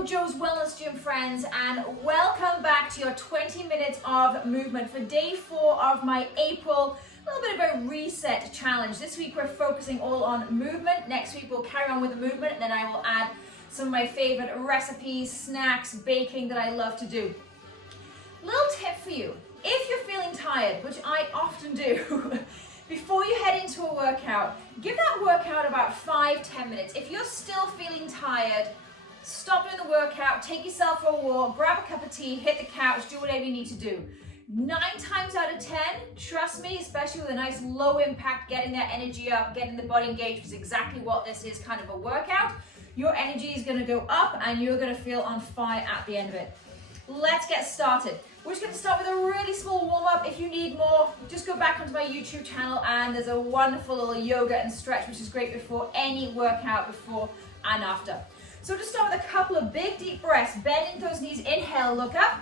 Hello, Joe's Wellness Gym friends, and welcome back to your 20 minutes of movement for day 4 of my April, a little bit of a reset challenge. This week we're focusing all on movement. Next week we'll carry on with the movement, and then I will add some of my favorite recipes, snacks, baking that I love to do. Little tip for you, if you're feeling tired, which I often do, before you head into a workout, give that workout about 5-10 minutes. If you're still feeling tired, stop doing the workout, take yourself for a walk, grab a cup of tea, hit the couch, do whatever you need to do. 9 times out of 10, trust me, especially with a nice low impact, getting that energy up, getting the body engaged is exactly what this is, kind of a workout. Your energy is gonna go up and you're gonna feel on fire at the end of it. Let's get started. We're just going to start with a really small warm-up. If you need more, just go back onto my YouTube channel and there's a wonderful little yoga and stretch, which is great before any workout, before and after. So just start with a couple of big deep breaths. Bend into those knees, inhale, look up.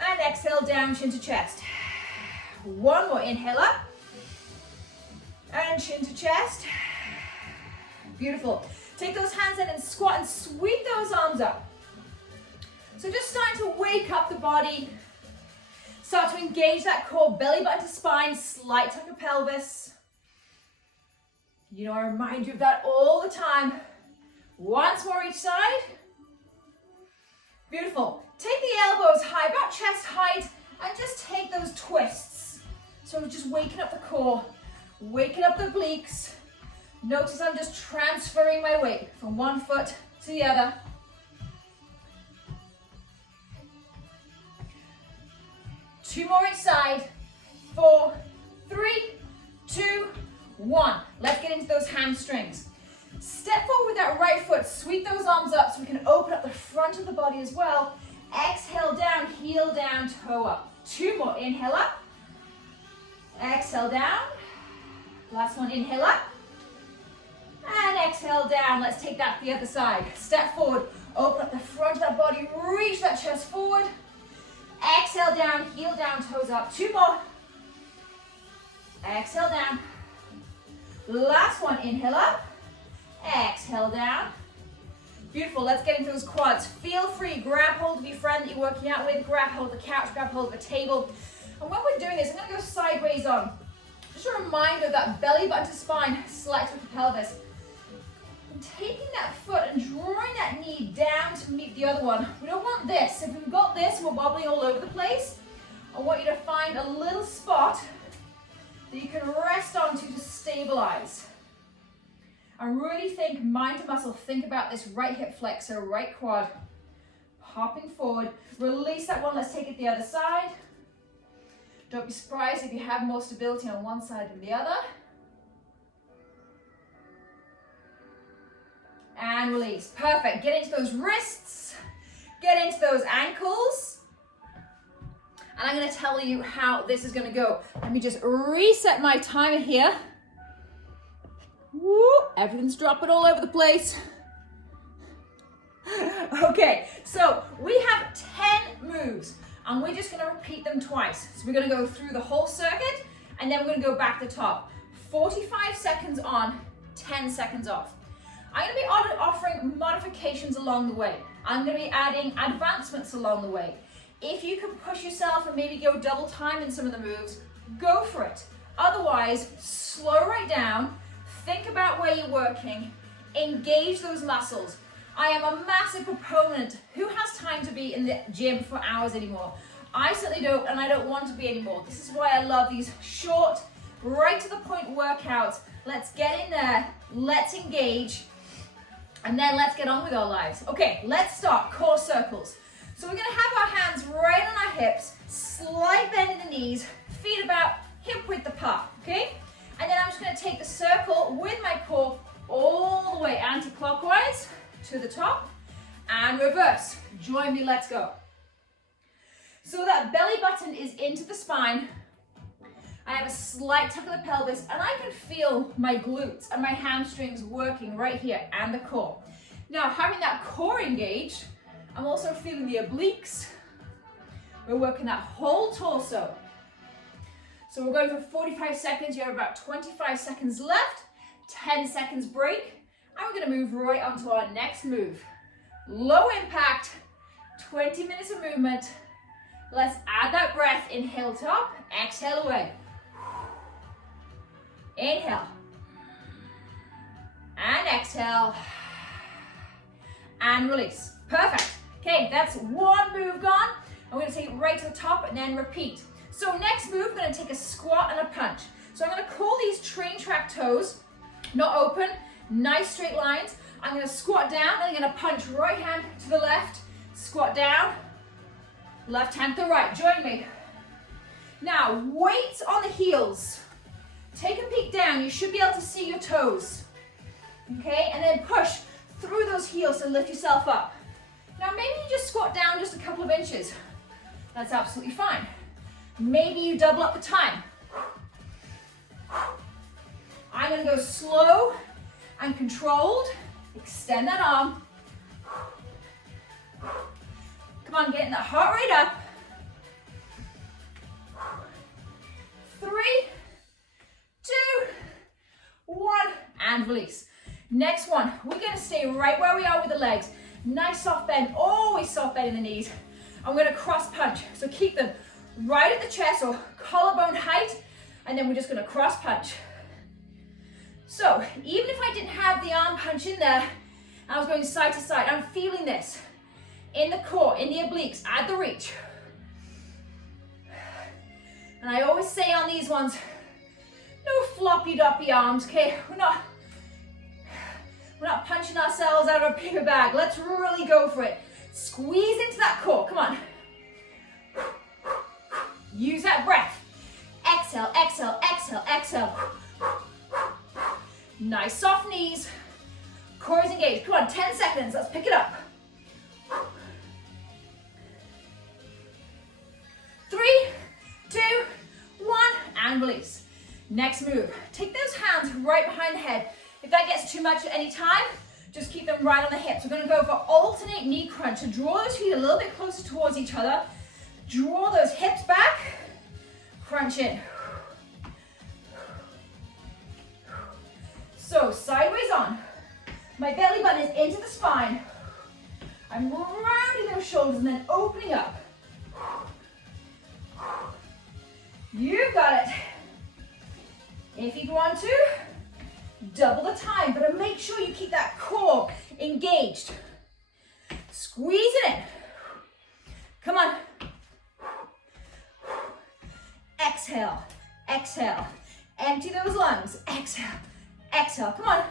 And exhale, down, chin to chest. One more, inhale up. And chin to chest. Beautiful. Take those hands in and squat and sweep those arms up. So just starting to wake up the body, start to engage that core, belly button to spine, slight tuck of pelvis. You know, I remind you of that all the time. Once more each side. Beautiful. Take the elbows high, about chest height, and just take those twists. So just waking up the core, waking up the obliques. Notice I'm just transferring my weight from one foot to the other. Two more each side. 4, 3, 2, 1. Let's get into those hamstrings. Step forward with that right foot. Sweep those arms up so we can open up the front of the body as well. Exhale down, heel down, toe up. 2 more. Inhale up. Exhale down. Last one. Inhale up. And exhale down. Let's take that to the other side. Step forward. Open up the front of that body. Reach that chest forward. Exhale down, heel down, toes up. 2 more. Exhale down. Last one, inhale up. Exhale down. Beautiful, let's get into those quads. Feel free, grab hold of your friend that you're working out with, grab hold of the couch, grab hold of the table. And when we're doing this, I'm gonna go sideways on. Just a reminder of that belly button to spine, slight tuck of pelvis. And taking that foot and drawing that knee down to meet the other one. We don't want this. If we've got this, we're wobbling all over the place. I want you to find a little spot that you can rest onto to stabilize. And really think mind to muscle. Think about this right hip flexor, right quad. Hopping forward. Release that one. Let's take it the other side. Don't be surprised if you have more stability on one side than the other. And release. Perfect. Get into those wrists. Get into those ankles. And I'm going to tell you how this is going to go. Let me just reset my timer here. Woo, everything's dropping all over the place. Okay, so we have 10 moves. And we're just going to repeat them twice. So we're going to go through the whole circuit. And then we're going to go back to the top. 45 seconds on, 10 seconds off. I'm going to be offering modifications along the way. I'm going to be adding advancements along the way. If you can push yourself and maybe go double time in some of the moves, go for it. Otherwise, slow right down, think about where you're working, engage those muscles. I am a massive proponent. Who has time to be in the gym for hours anymore? I certainly don't, and I don't want to be anymore. This is why I love these short, right to the point workouts. Let's get in there, let's engage, and then let's get on with our lives. Okay, let's start core circles. So we're gonna have our hands right on our hips, slight bend in the knees, feet about hip width apart, okay? And then I'm just gonna take the circle with my core all the way anti-clockwise to the top and reverse. Join me, let's go. So that belly button is into the spine. I have a slight tuck of the pelvis and I can feel my glutes and my hamstrings working right here and the core. Now, having that core engaged, I'm also feeling the obliques. We're working that whole torso. So we're going for 45 seconds. You have about 25 seconds left, 10 seconds break, and we're going to move right onto our next move. Low impact, 20 minutes of movement. Let's add that breath. Inhale top, exhale away. Inhale. And exhale. And release. Perfect. Okay, that's one move gone. I'm going to take it right to the top and then repeat. So next move, I'm going to take a squat and a punch. So I'm going to call these train track toes, not open, nice straight lines. I'm going to squat down and I'm going to punch right hand to the left, squat down, left hand to the right. Join me. Now, weight on the heels. Take a peek down. You should be able to see your toes. Okay, and then push through those heels to lift yourself up. Now, maybe you just squat down just a couple of inches. That's absolutely fine. Maybe you double up the time. I'm going to go slow and controlled. Extend that arm. Come on, getting that heart rate up. 3, 2, 1, and release. Next one, we're going to stay right where we are with the legs. Nice soft bend, always soft bend in the knees. I'm going to cross punch, so keep them right at the chest or collarbone height, and then we're just going to cross punch. So even if I didn't have the arm punch in there, I was going side to side, I'm feeling this in the core, in the obliques, add the reach. And I always say on these ones, no floppy doppy arms, okay? We're not punching ourselves out of a paper bag. Let's really go for it. Squeeze into that core, come on. Use that breath. Exhale, exhale, exhale, exhale. Nice soft knees. Core is engaged. Come on, 10 seconds. Let's pick it up. 3, 2, 1, and release. Next move. Take those hands right behind the head. If that gets too much at any time, just keep them right on the hips. We're going to go for alternate knee crunch. So draw those feet a little bit closer towards each other. Draw those hips back. Crunch in. So sideways on. My belly button is into the spine. I'm rounding those shoulders and then opening up. You've got it. If you want to, double the time, but make sure you keep that core engaged. Squeeze it in. Come on. Exhale, exhale. Empty those lungs. Exhale, exhale. Come on.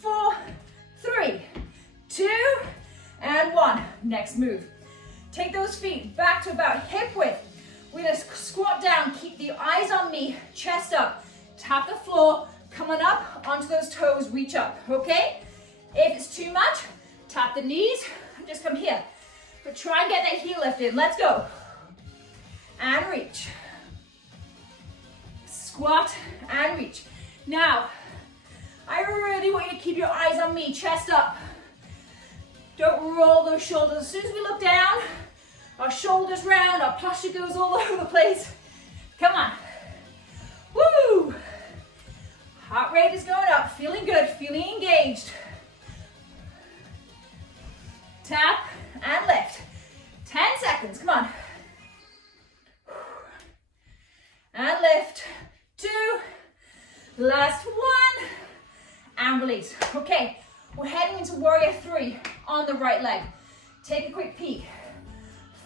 4, 3, 2, and 1. Next move. Take those feet back to about hip width. We're gonna squat down, keep the eyes on me, chest up. Tap the floor, come on up onto those toes, reach up, okay? If it's too much, tap the knees, and just come here. But try and get that heel lifted. Let's go. And reach. Squat and reach. Now, I really want you to keep your eyes on me, chest up. Don't roll those shoulders. As soon as we look down, our shoulders round, our posture goes all over the place. Come on. Woo! Heart rate is going up, feeling good, feeling engaged. Tap and lift. 10 seconds, come on. And lift. 2. Last 1. And release. Okay, we're heading into warrior 3 on the right leg. Take a quick peek.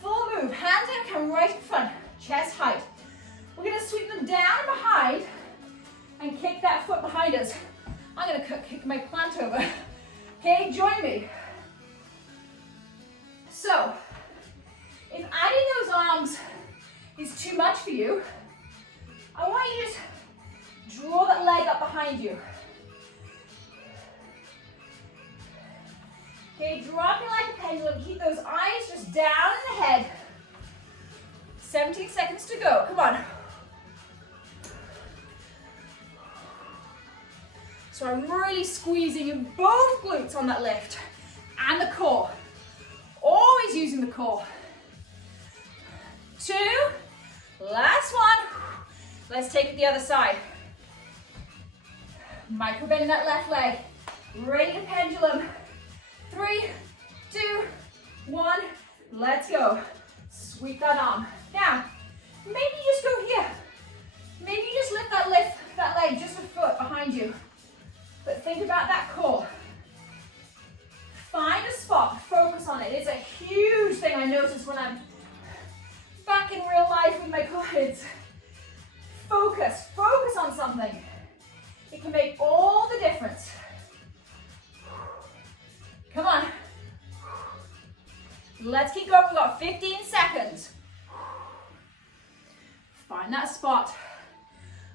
Full move, hands gonna come right in front, chest height. We're gonna sweep them down and behind and kick that foot behind us. I'm gonna kick my plant over. Okay, join me. So, if adding those arms is too much for you, I want you to just draw that leg up behind you. Okay, dropping like a pendulum. Keep those eyes just down in the head. 17 seconds to go. Come on. So I'm really squeezing in both glutes on that lift and the core. Always using the core. 2. Last 1. Let's take it the other side. Micro bend that left leg. Ready to pendulum. Sweep that arm. Now, maybe you just go here. Maybe you just lift that leg just a foot behind you. But think about that core. Find a spot, focus on it. It's a huge thing I notice when I'm back in real life with my clients. Focus on something. It can make all the difference. Come on. Let's keep going, we've got 15 seconds. Find that spot.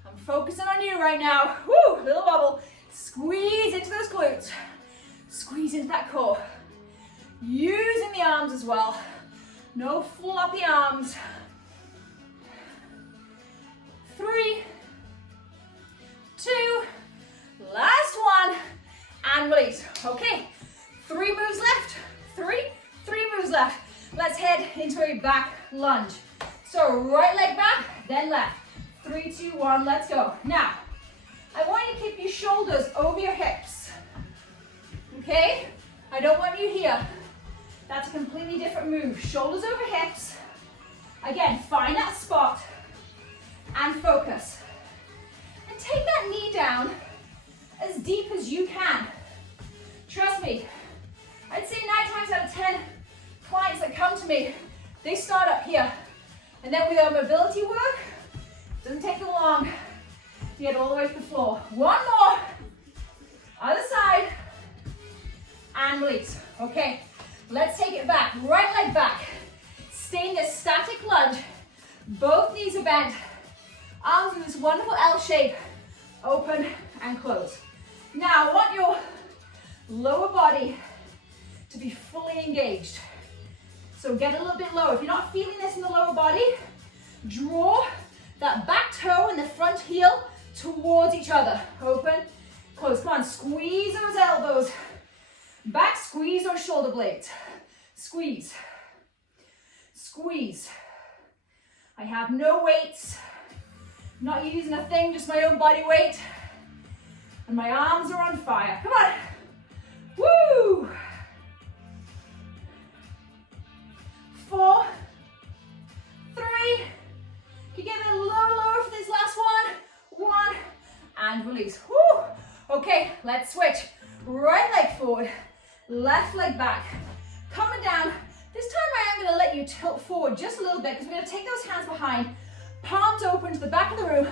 I'm focusing on you right now. Woo, little bubble. Squeeze into those glutes. Squeeze into that core. Using the arms as well. No floppy arms. 3, 2, last one, and release. Okay, 3 moves left. 3 moves left. Let's head into a back lunge. So right leg back, then left. 3, 2, 1, let's go. Now, I want you to keep your shoulders over your hips. Okay? I don't want you here. That's a completely different move. Shoulders over hips. Again, find that spot and focus. And take that knee down as deep as you can. Trust me, I'd say 9 times out of 10 clients that come to me, they start up here. And then with our mobility work, doesn't take them long to get all the way to the floor. One more. Other side. And release. Okay, let's take it back. Right leg back. Stay in this static lunge. Both knees are bent. Arms in this wonderful L shape. Open and close. Now I want your lower body to be fully engaged. So get a little bit low. If you're not feeling this in the lower body, draw that back toe and the front heel towards each other. Open, close. Come on, squeeze those elbows. Back, squeeze those shoulder blades. Squeeze. Squeeze. I have no weights. Not using a thing, just my own body weight. And my arms are on fire. Come on. Woo! 4, 3. You get a little lower for this last one. 1, and release. Woo! Okay, let's switch. Right leg forward, left leg back. Coming down. This time I am going to let you tilt forward just a little bit because we're going to take those hands behind, palms open to the back of the room,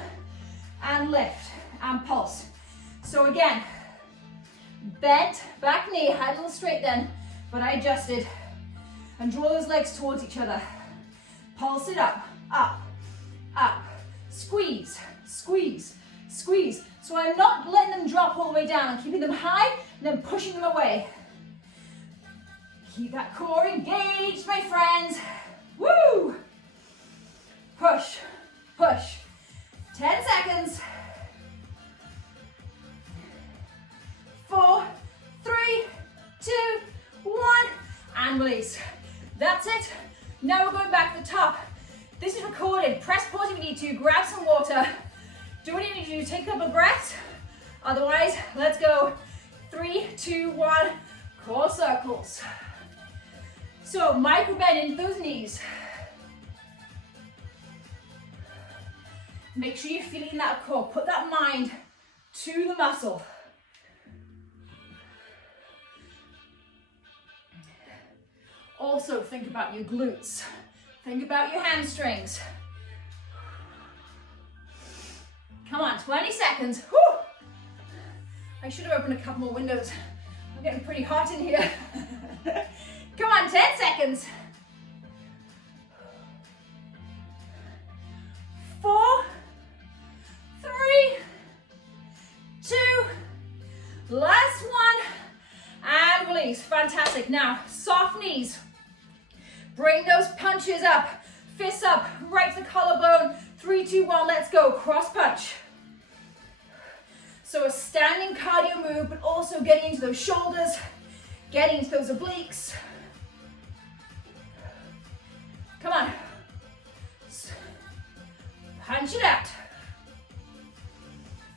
and lift and pulse. So again, bent back knee, had a little straight then, but I adjusted. And draw those legs towards each other. Pulse it up, up, up. Squeeze, squeeze, squeeze. So I'm not letting them drop all the way down. I'm keeping them high and then pushing them away. Keep that core engaged, my friends. Woo! Push, push. 10 seconds. 4, 3, 2, 1, and release. That's it. Now we're going back to the top. This is recorded. Press pause if you need to. Grab some water. Do what you need to do. Take a couple of breaths. Otherwise, let's go. 3, 2, 1. Core circles. So micro bend into those knees. Make sure you're feeling that core. Put that mind to the muscle. Also think about your glutes. Think about your hamstrings. Come on, 20 seconds. Whew. I should have opened a couple more windows. I'm getting pretty hot in here. Come on, 10 seconds. 4, 3, 2, last one, and release. Fantastic. Now, soft knees. Bring those punches up, fists up, right to the collarbone. 3, 2, 1, let's go. Cross punch. So a standing cardio move, but also getting into those shoulders, getting into those obliques. Come on. Punch it out.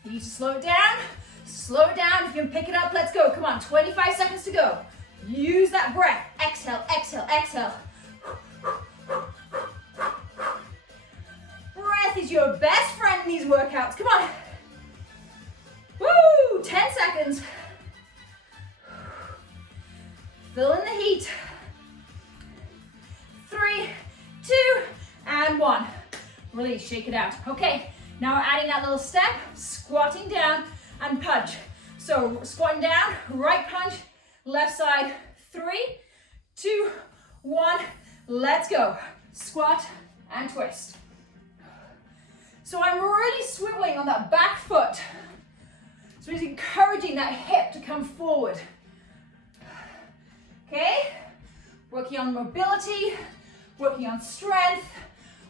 You need to slow it down. Slow it down. If you can pick it up, let's go. Come on, 25 seconds to go. Use that breath. Exhale, exhale, exhale. is your best friend in these workouts. Come on. Woo, 10 seconds. Fill in the heat. 3, 2, and 1. Release, shake it out. Okay, now we're adding that little step, squatting down and punch. So squatting down, right punch, left side. 3, 2, 1, let's go. Squat and twist. So I'm really swiveling on that back foot. So it's encouraging that hip to come forward. Okay, working on mobility, working on strength,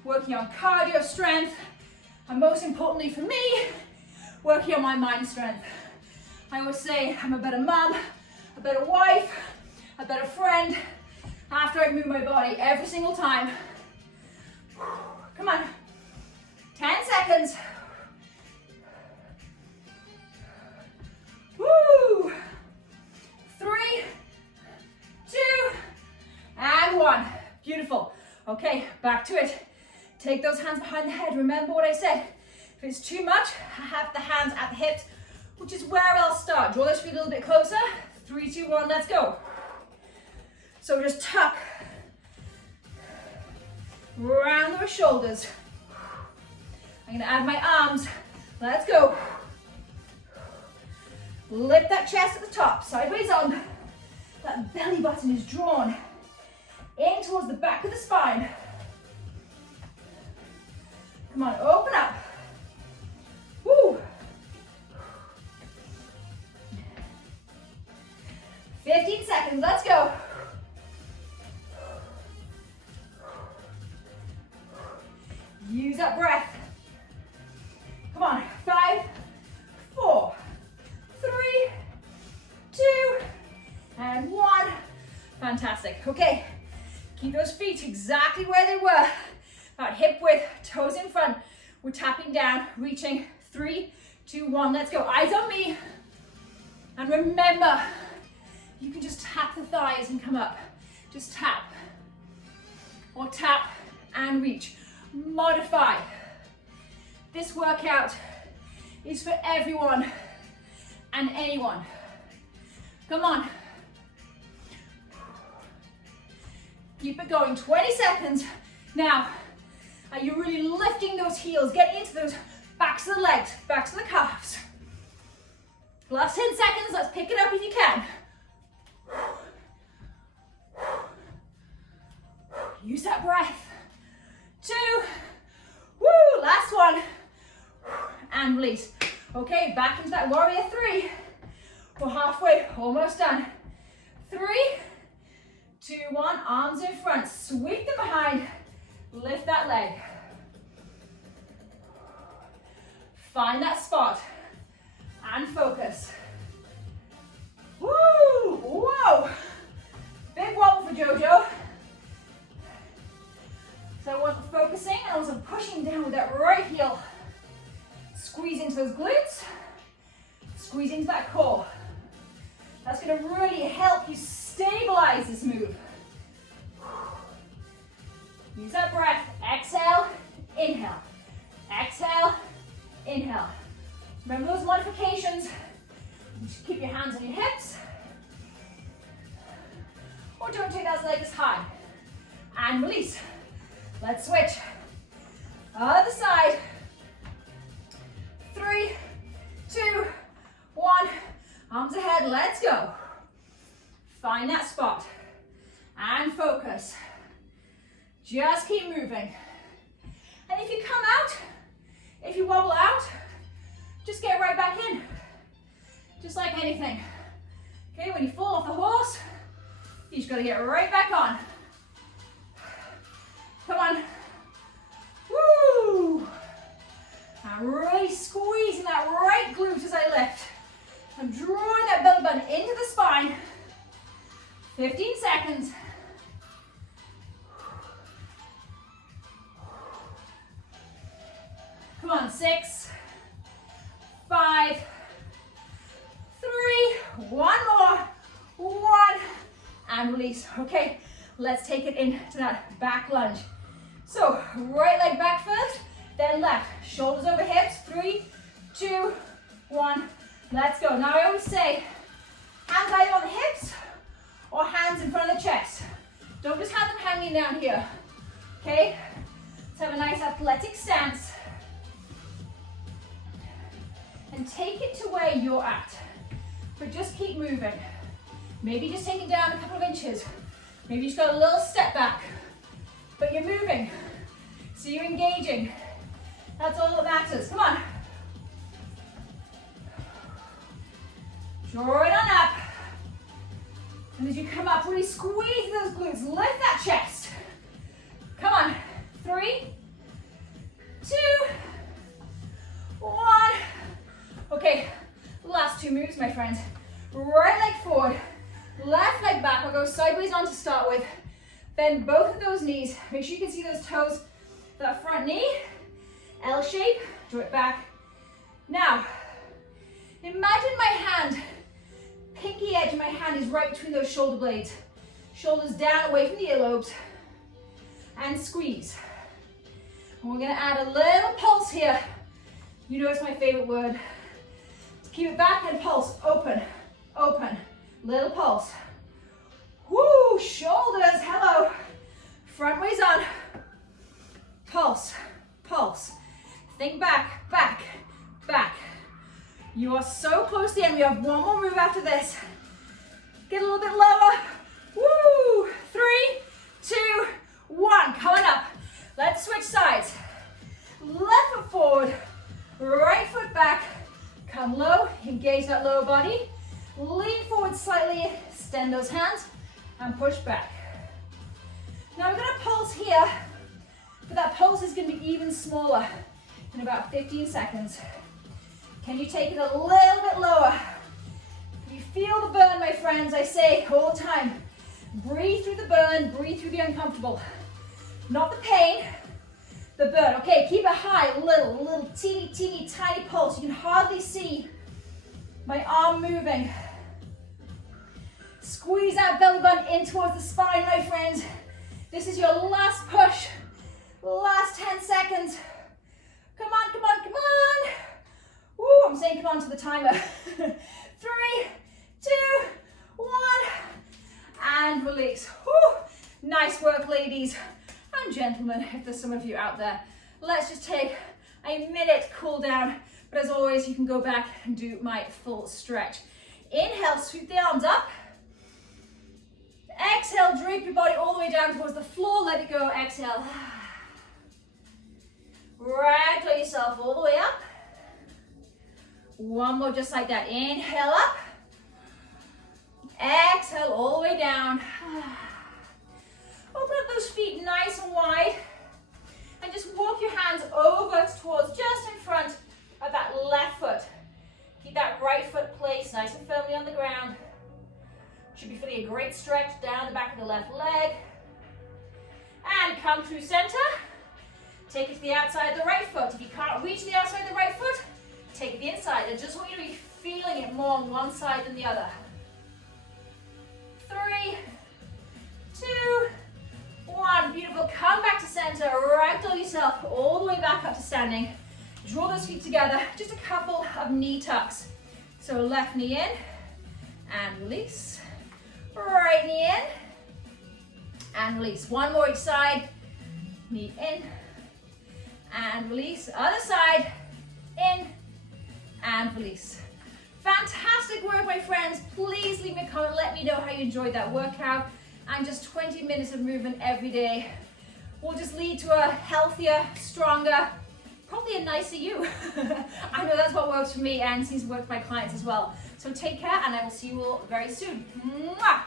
working on cardio strength, and most importantly for me, working on my mind strength. I always say I'm a better mom, a better wife, a better friend after I move my body every single time. Come on, 10 seconds. Woo! 3, 2, and 1. Beautiful. Okay, back to it. Take those hands behind the head. Remember what I said. If it's too much, I have the hands at the hips, which is where I'll start. Draw those feet a little bit closer. 3, 2, 1, let's go. So just tuck. Round those shoulders. I'm gonna add my arms. Let's go. Lift that chest at the top, sideways on. That belly button is drawn in towards the back of the spine. Come on, open up. Woo. 15 seconds, let's go. Use that breath. Come on, 5, 4, 3, 2, and 1. Fantastic. Okay, keep those feet exactly where they were. About hip width, toes in front. We're tapping down, reaching. 3, 2, 1, let's go. Eyes on me. And remember, you can just tap the thighs and come up. Just tap. Or tap and reach. Modify. This workout is for everyone and anyone. Come on. Keep it going, 20 seconds. Now, are you really lifting those heels, getting into those backs of the legs, backs of the calves? Last 10 seconds, let's pick it up if you can. Use that breath. 2, woo, last one. And release. Okay, back into that warrior 3. We're halfway, almost done. 3, 2, 1, arms in front, sweep them behind, lift that leg. Find that spot and focus. Woo, whoa. Big wobble for JoJo. So I wasn't focusing, I wasn't pushing down with that right heel. Squeeze into those glutes, squeeze into that core. That's going to really help you stabilize this move. Use that breath. Exhale, inhale. Exhale, inhale. Remember those modifications. Just keep your hands on your hips. Or don't take those legs high. And release. Let's switch. Other side. 3, 2, 1. Arms ahead, let's go. Find that spot and focus. Just keep moving. And if you come out, if you wobble out, just get right back in. Just like anything. Okay, when you fall off the horse, you just gotta get right back on. Come on. Woo! I'm really squeezing that right glute as I lift. I'm drawing that belly button into the spine. 15 seconds. Come on, 6, 5, 3, one more, 1, and release. Okay, let's take it into that back lunge. So, right leg back first, then left. Shoulders over hips, 3, 2, 1. Let's go. Now I always say, hands either on the hips or hands in front of the chest. Don't just have them hanging down here, okay? Let's have a nice athletic stance. And take it to where you're at. But just keep moving. Maybe just take it down a couple of inches. Maybe just go a little step back. But you're moving. So you're engaging. That's all that matters. Come on. Draw it on up. And as you come up, really squeeze those glutes. Lift that chest. Come on. 3, 2, 1. Okay, last 2 moves, my friends. Right leg forward, left leg back. I'll go sideways on to start with. Bend both of those knees. Make sure you can see those toes. That front knee, L shape, draw it back. Now, imagine my hand, pinky edge of my hand is right between those shoulder blades. Shoulders down, away from the earlobes. And squeeze. And we're gonna add a little pulse here. You know it's my favorite word. Keep it back and pulse, open, open, little pulse. Woo, shoulders, hello. Front ways on, pulse, pulse. Think back, back, back. You are so close to the end. We have one more move after this. Get a little bit lower. Woo, 3, 2, 1, coming up. Let's switch sides. Left foot forward, right foot back. Come low, engage that lower body. Lean forward slightly, extend those hands, and push back. Now we're gonna pulse here, but that pulse is gonna be even smaller in about 15 seconds. Can you take it a little bit lower? You feel the burn, my friends. I say all the time, breathe through the burn, breathe through the uncomfortable. Not the pain, the burn. Okay, keep it high, little teeny, teeny, tiny pulse. You can hardly see my arm moving. Squeeze that belly button in towards the spine, my friends. This is your last push, last 10 seconds. Come on, come on, come on. Woo, I'm saying come on to the timer. 3, 2, 1, and release. Woo. Nice work, ladies and gentlemen, if there's some of you out there. Let's just take a minute cool down, but as always, you can go back and do my full stretch. Inhale, sweep the arms up. Exhale, drape your body all the way down towards the floor, let it go, exhale. Ragdoll yourself all the way up. One more just like that, inhale up. Exhale all the way down. Open up those feet nice and wide and just walk your hands over towards just in front of that left foot. Keep that right foot placed nice and firmly on the ground. Should be feeling a great stretch down the back of the left leg. And come through center. Take it to the outside of the right foot. If you can't reach the outside of the right foot, take it to the inside. I just want you to be feeling it more on one side than the other. 3, 2, 1. Beautiful. Come back to center. Ragdoll yourself all the way back up to standing. Draw those feet together. Just a couple of knee tucks. So left knee in and release. Right knee in and release. One more each side. Knee in and release. Other side. In and release. Fantastic work, my friends. Please leave me a comment. Let me know how you enjoyed that workout. And just 20 minutes of movement every day will just lead to a healthier, stronger, probably a nicer you. I know that's what works for me and seems to work for my clients as well. So take care, and I will see you all very soon. Mwah!